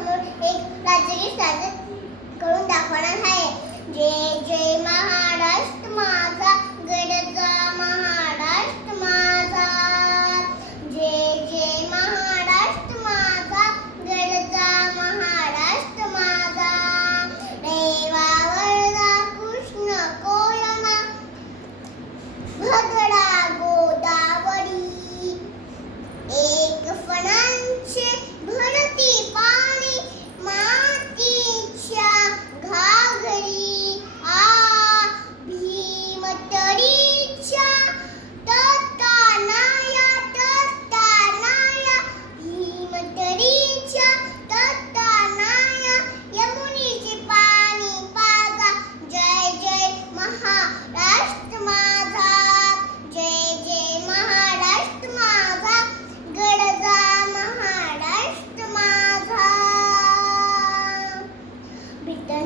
हम लोग एक राज्य के शासक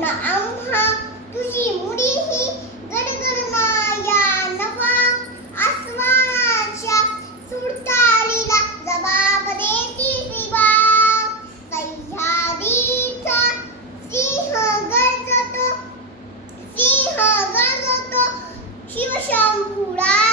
आम्हा तुझी मुडी ही गडगडणाया नवा आसमानाच्या सुडतालीला जबाब देती शिवा सह्यादीचा सिंह गरजतो सिंह गरजतो शिवशंभुळा